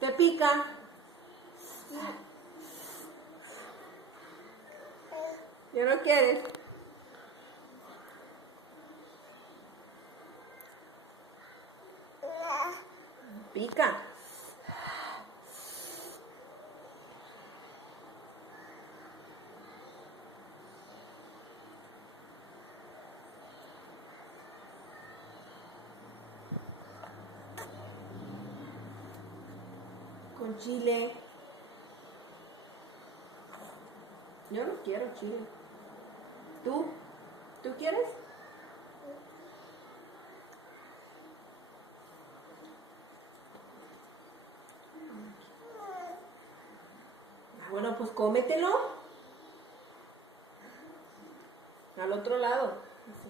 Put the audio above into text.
¿Te pica? ¿Ya no quieres? Pica. Con chile. Yo no quiero chile. ¿Tú? ¿Tú quieres? Bueno, pues cómetelo. Al otro lado. Así.